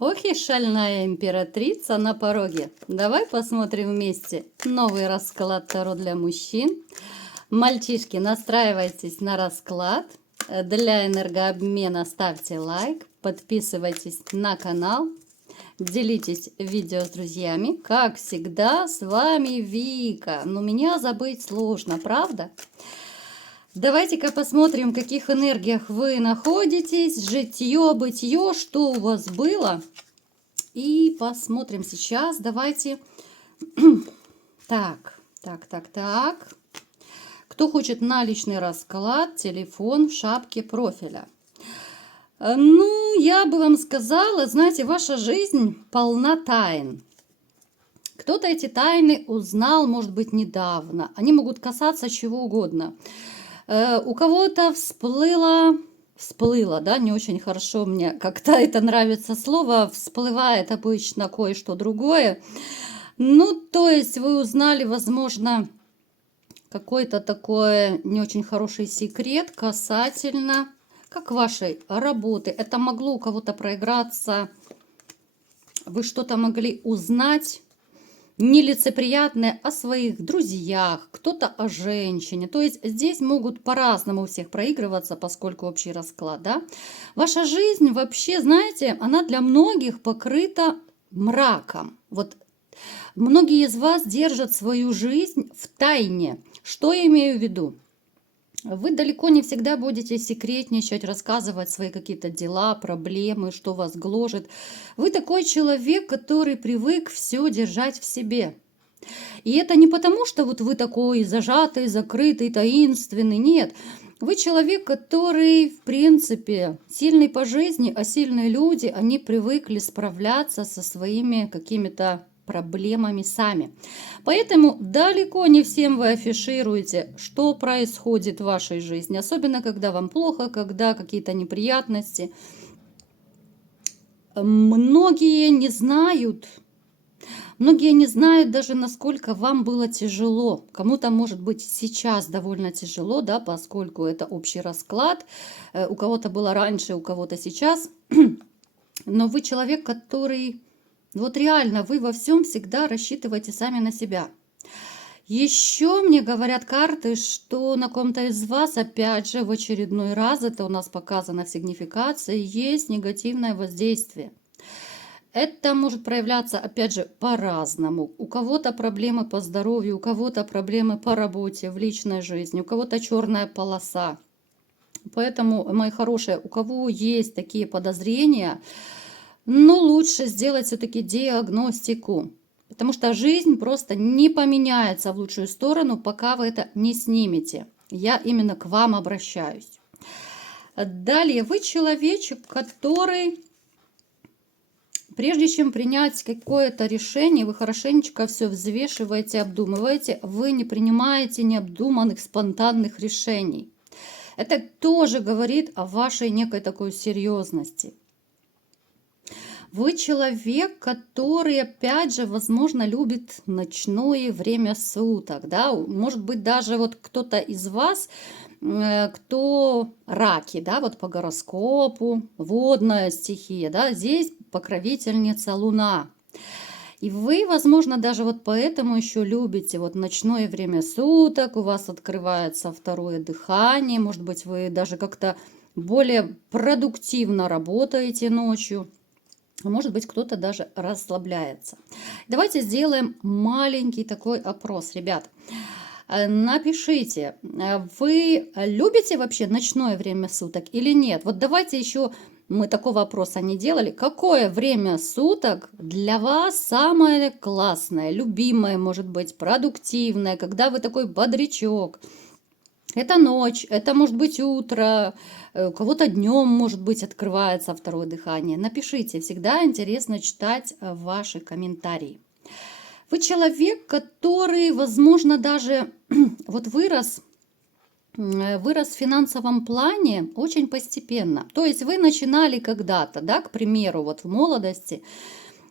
Ох и шальная императрица на пороге. Давай посмотрим вместе новый расклад Таро для мужчин. Мальчишки, настраивайтесь на расклад. Для энергообмена ставьте лайк, подписывайтесь на канал, делитесь видео с друзьями. Как всегда, с вами Вика. Но меня забыть сложно, правда? Давайте-ка посмотрим, в каких энергиях вы находитесь, житье, бытие, что у вас было. И посмотрим сейчас. Давайте. Так. Кто хочет на личный расклад, телефон в шапке профиля. Ну, я бы вам сказала, знаете, ваша жизнь полна тайн. Кто-то эти тайны узнал, может быть, недавно. Они могут касаться чего угодно. У кого-то всплыло, да, не очень хорошо мне как-то это нравится слово, всплывает обычно кое-что другое. Ну, то есть вы узнали, возможно, какой-то такой не очень хороший секрет касательно, как вашей работы. Это могло у кого-то проиграться, вы что-то могли узнать нелицеприятное о своих друзьях, кто-то о женщине. То есть здесь могут по-разному у всех проигрываться, поскольку общий расклад, да. Ваша жизнь вообще, знаете, она для многих покрыта мраком. Вот многие из вас держат свою жизнь в тайне. Что я имею в виду? Вы далеко не всегда будете секретничать, рассказывать свои какие-то дела, проблемы, что вас гложет. Вы такой человек, который привык все держать в себе. И это не потому, что вот вы такой зажатый, закрытый, таинственный. Нет. Вы человек, который, в принципе, сильный по жизни, а сильные люди, они привыкли справляться со своими какими-то проблемами сами. Поэтому далеко не всем вы афишируете, что происходит в вашей жизни, особенно когда вам плохо, когда какие-то неприятности. Многие не знают даже, насколько вам было тяжело. Кому-то, может быть, сейчас довольно тяжело, да, поскольку это общий расклад. У кого-то было раньше, у кого-то сейчас. Но вы человек, который... Вот реально, вы во всем всегда рассчитываете сами на себя. Еще мне говорят карты, что на ком-то из вас, опять же, в очередной раз, это у нас показано в сигнификации, есть негативное воздействие. Это может проявляться, опять же, по-разному. У кого-то проблемы по здоровью, у кого-то проблемы по работе, в личной жизни, у кого-то черная полоса. Поэтому, мои хорошие, у кого есть такие подозрения, но лучше сделать все-таки диагностику, потому что жизнь просто не поменяется в лучшую сторону, пока вы это не снимете. Я именно к вам обращаюсь. Далее, вы человечек, который, прежде чем принять какое-то решение, вы хорошенечко все взвешиваете, обдумываете, вы не принимаете необдуманных, спонтанных решений. Это тоже говорит о вашей некой такой серьезности. Вы человек, который, опять же, возможно, любит ночное время суток, да, может быть, даже вот кто-то из вас, кто раки, да, вот по гороскопу, водная стихия, да, здесь покровительница Луна. И вы, возможно, даже вот поэтому еще любите вот ночное время суток, у вас открывается второе дыхание, может быть, вы даже как-то более продуктивно работаете ночью. Может быть, кто-то даже расслабляется. Давайте сделаем маленький такой опрос, ребят. Напишите, вы любите вообще ночное время суток или нет? Вот давайте еще, мы такого опроса не делали. Какое время суток для вас самое классное, любимое, может быть, продуктивное, когда вы такой бодрячок? Это ночь, это может быть утро, у кого-то днем, может быть, открывается второе дыхание. Напишите, всегда интересно читать ваши комментарии. Вы человек, который, возможно, даже вот вырос в финансовом плане очень постепенно. То есть вы начинали когда-то, да, к примеру, вот в молодости,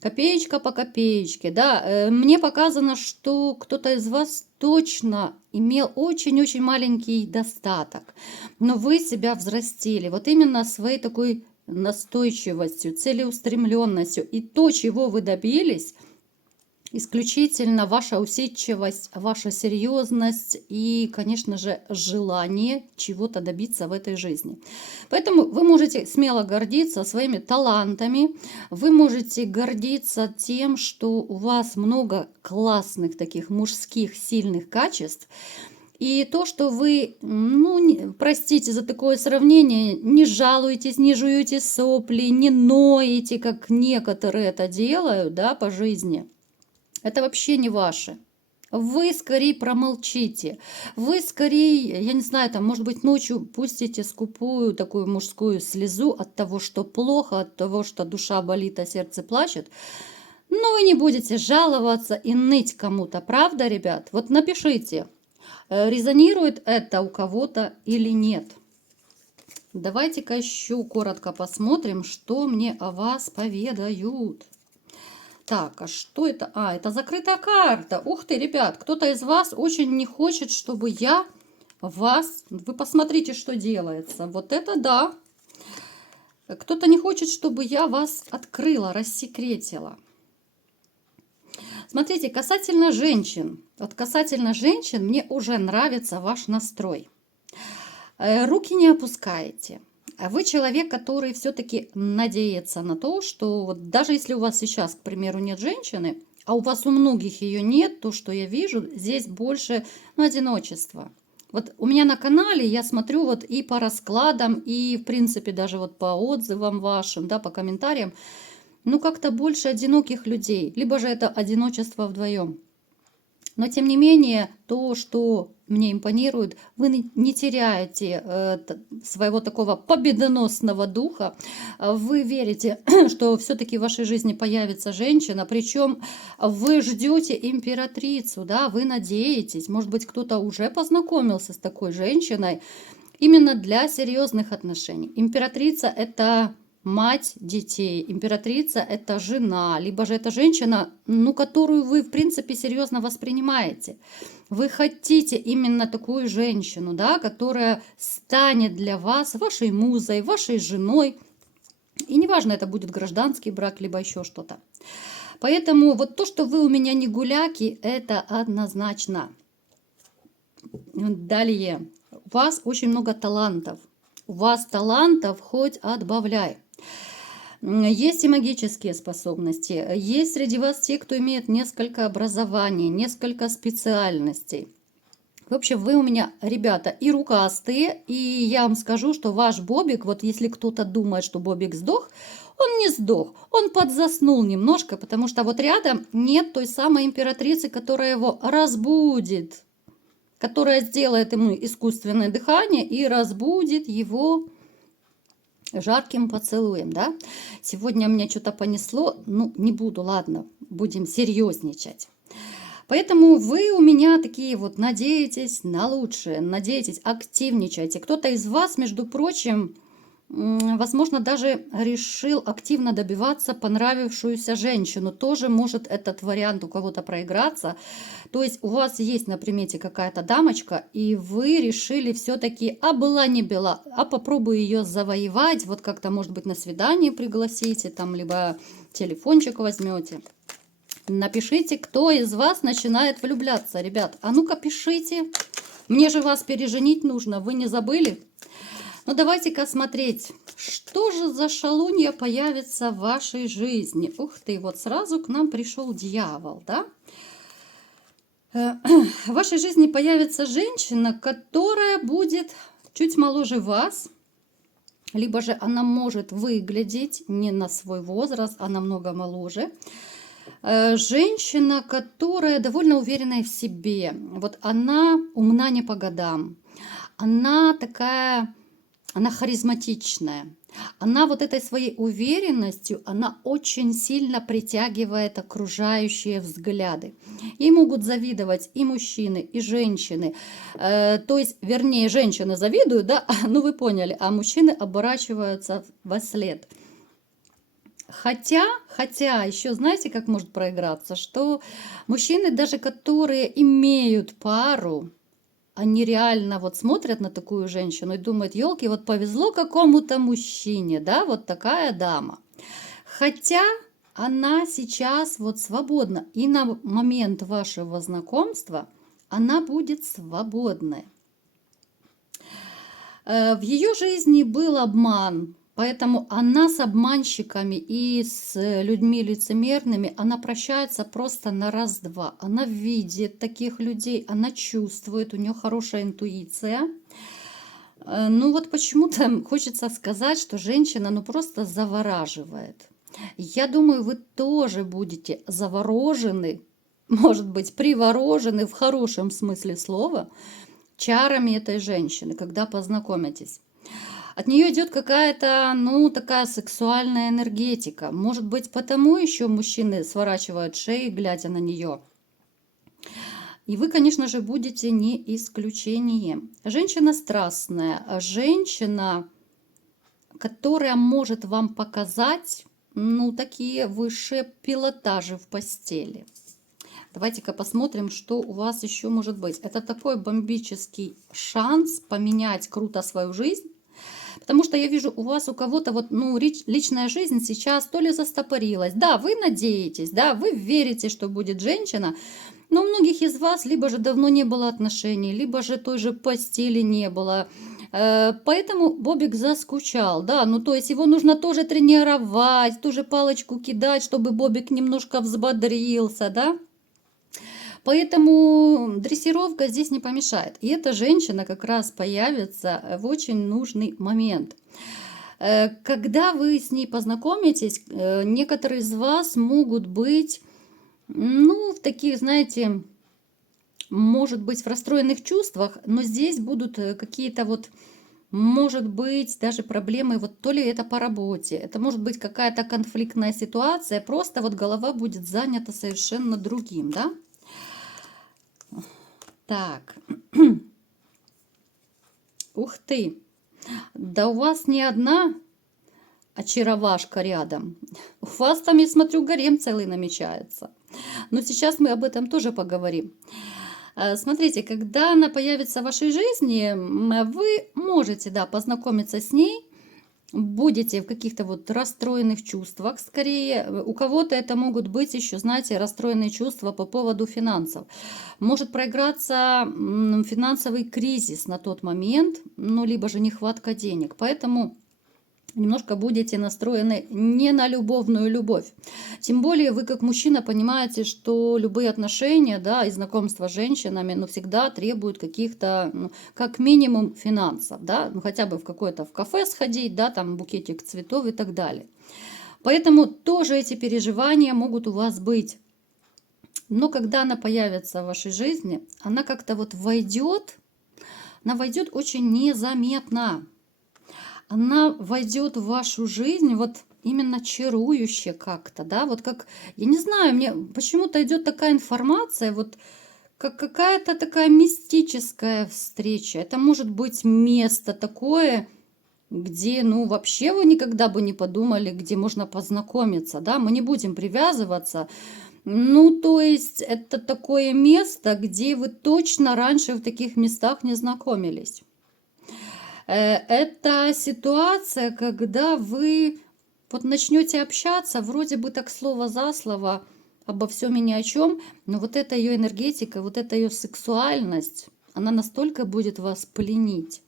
копеечка по копеечке, да. Мне показано, что кто-то из вас точно имел очень-очень маленький достаток, но вы себя взрастили. Вот именно своей такой настойчивостью, целеустремленностью. И то, чего вы добились, исключительно ваша усидчивость, ваша серьезность и, конечно же, желание чего-то добиться в этой жизни. Поэтому вы можете смело гордиться своими талантами, вы можете гордиться тем, что у вас много классных таких мужских сильных качеств. И то, что вы, простите за такое сравнение, не жалуетесь, не жуете сопли, не ноете, как некоторые это делают, да, по жизни, это вообще не ваше. Вы скорее промолчите. Вы скорее, я не знаю, там, может быть, ночью пустите скупую такую мужскую слезу от того, что плохо, от того, что душа болит, а сердце плачет. Но вы не будете жаловаться и ныть кому-то. Правда, ребят? Вот напишите, резонирует это у кого-то или нет. Давайте-ка еще коротко посмотрим, что мне о вас поведают. Так, а что это? А, это закрытая карта. Ух ты, ребят, кто-то из вас очень не хочет, чтобы я вас... Вы посмотрите, что делается. Вот это да. Кто-то не хочет, чтобы я вас открыла, рассекретила. Смотрите, касательно женщин. Вот касательно женщин мне уже нравится ваш настрой. Руки не опускаете. А вы человек, который все-таки надеется на то, что вот даже если у вас сейчас, к примеру, нет женщины, а у вас у многих ее нет, то, что я вижу, здесь больше одиночества. Вот у меня на канале я смотрю вот и по раскладам, и в принципе даже вот по отзывам вашим, да, по комментариям, как-то больше одиноких людей, либо же это одиночество вдвоем. Но, тем не менее, то, что мне импонирует, вы не теряете своего такого победоносного духа. Вы верите, что все-таки в вашей жизни появится женщина, причем вы ждете императрицу, да, вы надеетесь, может быть, кто-то уже познакомился с такой женщиной именно для серьезных отношений. Императрица – это мать детей, императрица – это жена, либо же это женщина, которую вы, в принципе, серьезно воспринимаете. Вы хотите именно такую женщину, да, которая станет для вас вашей музой, вашей женой. И неважно, это будет гражданский брак, либо еще что-то. Поэтому вот то, что вы у меня не гуляки, это однозначно. Далее. У вас очень много талантов. У вас талантов хоть отбавляй. Есть и магические способности. Есть среди вас те, кто имеет несколько образований, несколько специальностей. В общем, вы у меня, ребята, и рукастые, и я вам скажу, что ваш Бобик, вот если кто-то думает, что Бобик сдох, он не сдох, он подзаснул немножко, потому что вот рядом нет той самой императрицы, которая его разбудит, которая сделает ему искусственное дыхание и разбудит его жарким поцелуем, да. Сегодня меня что-то понесло, не буду, ладно, будем серьезничать. Поэтому вы у меня такие вот надеетесь на лучшее, надеетесь, активничайте. Кто-то из вас, между прочим, возможно, даже решил активно добиваться понравившуюся женщину. Тоже может этот вариант у кого-то проиграться. То есть у вас есть на примете какая-то дамочка, и вы решили все-таки, а была не была, а попробую ее завоевать, вот как-то, может быть, на свидание пригласите, там, либо телефончик возьмете. Напишите, кто из вас начинает влюбляться, ребят. А ну-ка, пишите. Мне же вас переженить нужно, вы не забыли? Давайте-ка смотреть, что же за шалунья появится в вашей жизни. Ух ты, вот сразу к нам пришел дьявол, да? В вашей жизни появится женщина, которая будет чуть моложе вас, либо же она может выглядеть не на свой возраст, а намного моложе. Женщина, которая довольно уверенная в себе. Вот она умна не по годам. Она такая... Она харизматичная. Она вот этой своей уверенностью, она очень сильно притягивает окружающие взгляды. Ей могут завидовать и мужчины, и женщины. То есть, вернее, женщины завидуют, да, вы поняли, а мужчины оборачиваются во след. Хотя, еще знаете, как может проиграться, что мужчины, даже которые имеют пару, они реально вот смотрят на такую женщину и думают, елки, вот повезло какому-то мужчине, да, вот такая дама. Хотя она сейчас вот свободна, и на момент вашего знакомства она будет свободной. В ее жизни был обман, поэтому она с обманщиками и с людьми лицемерными, она прощается просто на раз-два. Она видит таких людей, она чувствует, у нее хорошая интуиция. Ну вот почему-то хочется сказать, что женщина ну просто завораживает. Я думаю, вы тоже будете заворожены, может быть, приворожены в хорошем смысле слова, чарами этой женщины, когда познакомитесь. От нее идет какая-то, ну, такая сексуальная энергетика. Может быть, потому еще мужчины сворачивают шеи, глядя на нее. И вы, конечно же, будете не исключением. Женщина страстная, женщина, которая может вам показать, ну, такие высшие пилотажи в постели. Давайте-ка посмотрим, что у вас еще может быть. Это такой бомбический шанс поменять круто свою жизнь. Потому что я вижу, у вас у кого-то вот, ну, личная жизнь сейчас то ли застопорилась. Да, вы надеетесь, да, вы верите, что будет женщина. Но у многих из вас либо же давно не было отношений, либо же той же постели не было. Поэтому Бобик заскучал, да, ну то есть его нужно тоже тренировать, тоже палочку кидать, чтобы Бобик немножко взбодрился, да. Поэтому дрессировка здесь не помешает. И эта женщина как раз появится в очень нужный момент. Когда вы с ней познакомитесь, некоторые из вас могут быть, ну, в таких, знаете, может быть, в расстроенных чувствах, но здесь будут какие-то вот, может быть, даже проблемы, вот то ли это по работе, это может быть какая-то конфликтная ситуация, просто вот голова будет занята совершенно другим, да? Так, ух ты, да у вас не одна очаровашка рядом, у вас там, я смотрю, гарем целый намечается. Но сейчас мы об этом тоже поговорим. Смотрите, когда она появится в вашей жизни, вы можете, да, познакомиться с ней, будете в каких-то вот расстроенных чувствах скорее. У кого-то это могут быть еще, знаете, расстроенные чувства по поводу финансов. Может проиграться финансовый кризис на тот момент, ну, либо же нехватка денег. Поэтому немножко будете настроены не на любовную любовь. Тем более вы как мужчина понимаете, что любые отношения, да, и знакомства с женщинами, ну, всегда требуют каких-то, ну, как минимум, финансов, да, ну, хотя бы в какое-то в кафе сходить, да, там букетик цветов и так далее. Поэтому тоже эти переживания могут у вас быть. Но когда она появится в вашей жизни, она как-то вот войдет, она войдет очень незаметно. Она войдет в вашу жизнь вот именно чарующе как-то, да, вот как, я не знаю, мне почему-то идет такая информация, вот как какая-то такая мистическая встреча. Это может быть место такое, где, ну, вообще вы никогда бы не подумали, где можно познакомиться, да, мы не будем привязываться. Ну, то есть это такое место, где вы точно раньше в таких местах не знакомились. Это ситуация, когда вы вот начнете общаться, вроде бы так слово за слово, обо всем и ни о чем, но вот эта ее энергетика, вот эта ее сексуальность, она настолько будет вас пленить.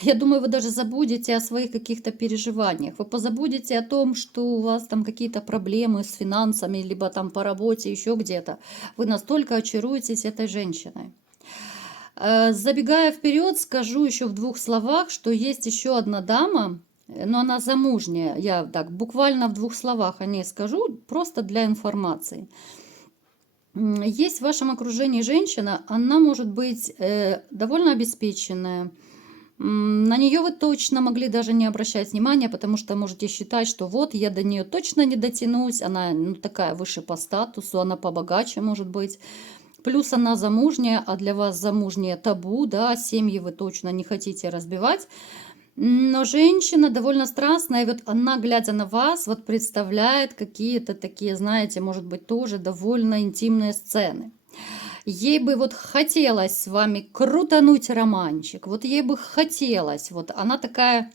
Я думаю, вы даже забудете о своих каких-то переживаниях. Вы позабудете о том, что у вас там какие-то проблемы с финансами, либо там по работе, еще где-то. Вы настолько очаруетесь этой женщиной. Забегая вперед, скажу еще в двух словах, что есть еще одна дама, но она замужняя. Я так буквально в двух словах о ней скажу, просто для информации. Есть в вашем окружении женщина, она может быть довольно обеспеченная. На нее вы точно могли даже не обращать внимания, потому что можете считать, что вот я до нее точно не дотянусь, она, ну, такая выше по статусу, она побогаче может быть. Плюс она замужняя, а для вас замужняя табу, да, семьи вы точно не хотите разбивать. Но женщина довольно страстная, и вот она, глядя на вас, вот представляет какие-то такие, знаете, может быть, тоже довольно интимные сцены. ей бы вот хотелось с вами крутануть романчик, вот ей бы хотелось, вот она такая,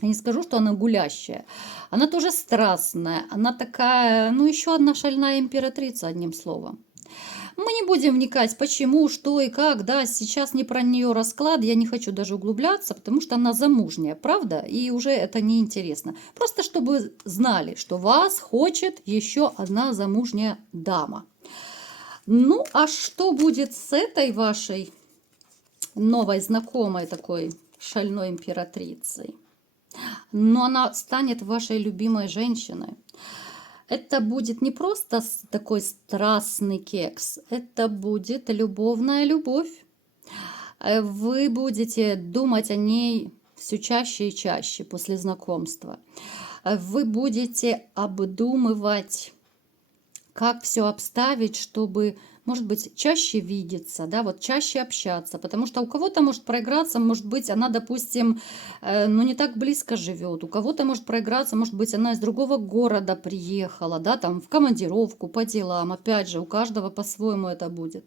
я не скажу, что она гулящая, она тоже страстная, она такая, ну еще одна шальная императрица, одним словом. Мы не будем вникать, почему, что и как, да, сейчас не про нее расклад, я не хочу даже углубляться, потому что она замужняя, правда, и уже это не интересно. Просто чтобы знали, что вас хочет еще одна замужняя дама. Ну, а что будет с этой вашей новой знакомой такой шальной императрицей? Но она станет вашей любимой женщиной. Это будет не просто такой страстный кекс, это будет любовная любовь. Вы будете думать о ней все чаще и чаще после знакомства. Вы будете обдумывать, как все обставить, чтобы, может быть, чаще видеться, да, вот чаще общаться, потому что у кого-то может проиграться, может быть, она, допустим, ну, не так близко живет, у кого-то может проиграться, может быть, она из другого города приехала, да, там, в командировку, по делам, опять же, у каждого по-своему это будет.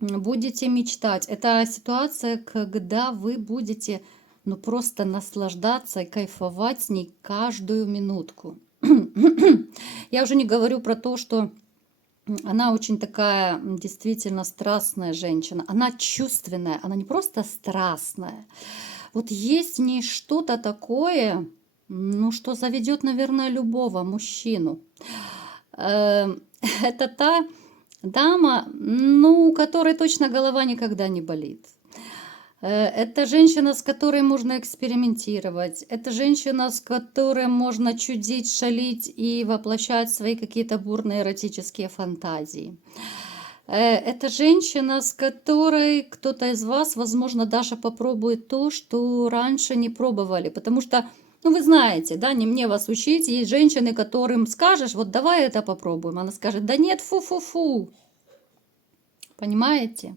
Будете мечтать. Это ситуация, когда вы будете, ну, просто наслаждаться и кайфовать с ней каждую минутку. Я уже не говорю про то, что она очень такая действительно страстная женщина. Она чувственная, она не просто страстная. Вот есть в ней что-то такое, ну, что заведет, наверное, любого мужчину. Это та дама, ну, у которой точно голова никогда не болит. Это женщина, с которой можно экспериментировать. Это женщина, с которой можно чудить, шалить и воплощать свои какие-то бурные эротические фантазии. Это женщина, с которой кто-то из вас, возможно, даже попробует то, что раньше не пробовали. Потому что, ну, вы знаете, да, не мне вас учить. Есть женщины, которым скажешь, вот давай это попробуем. Она скажет, да нет, фу-фу-фу. Понимаете?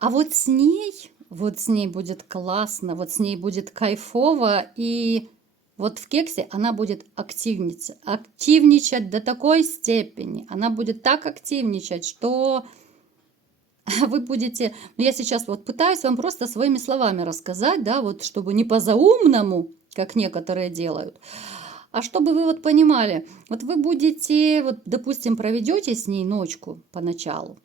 А вот с ней будет классно, вот с ней будет кайфово, и вот в кексе она будет активничать до такой степени, она будет так активничать, что вы будете, ну я сейчас вот пытаюсь вам просто своими словами рассказать, да, вот чтобы не по-заумному, как некоторые делают, а чтобы вы вот понимали, вот вы будете, вот допустим, проведете с ней ночку поначалу,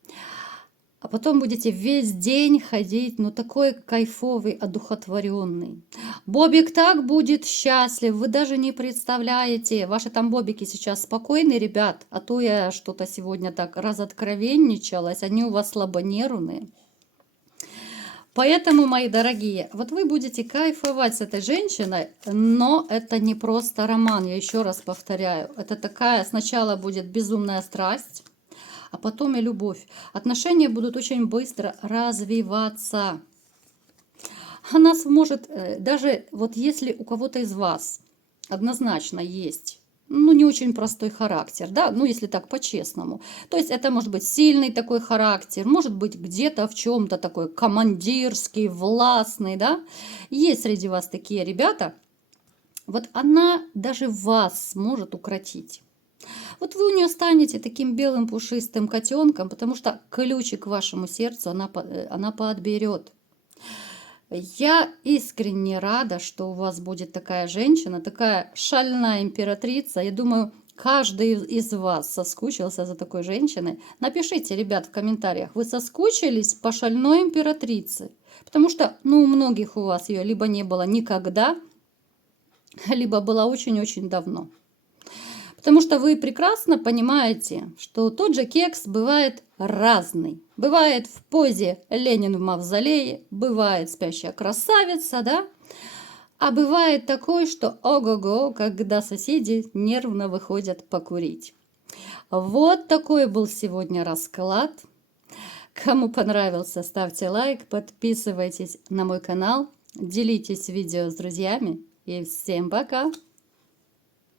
а потом будете весь день ходить, ну такой кайфовый, одухотворенный. Бобик так будет счастлив, вы даже не представляете. Ваши там бобики сейчас спокойные, ребят, а то я что-то сегодня так разоткровенничалась, они у вас слабонервные. Поэтому, мои дорогие, вот вы будете кайфовать с этой женщиной, но это не просто роман, я еще раз повторяю. Это такая, сначала будет безумная страсть, а потом и любовь. Отношения будут очень быстро развиваться. Она сможет, даже вот если у кого-то из вас однозначно есть, ну, не очень простой характер, да, ну, если так по-честному. То есть это может быть сильный такой характер, может быть где-то в чем-то такой командирский, властный, да. Есть среди вас такие ребята, вот она даже вас сможет укротить. Вот вы у нее станете таким белым пушистым котенком, потому что ключик к вашему сердцу она подберет. Я искренне рада, что у вас будет такая женщина, такая шальная императрица. Я думаю, каждый из вас соскучился за такой женщиной. Напишите, ребят, в комментариях, вы соскучились по шальной императрице? Потому что, ну, у многих у вас ее либо не было никогда, либо была очень-очень давно. Потому что вы прекрасно понимаете, что тот же кекс бывает разный. Бывает в позе Ленин в мавзолее, бывает спящая красавица, да? А бывает такой, что ого-го, когда соседи нервно выходят покурить. Вот такой был сегодня расклад. Кому понравился, ставьте лайк, подписывайтесь на мой канал, делитесь видео с друзьями и всем пока!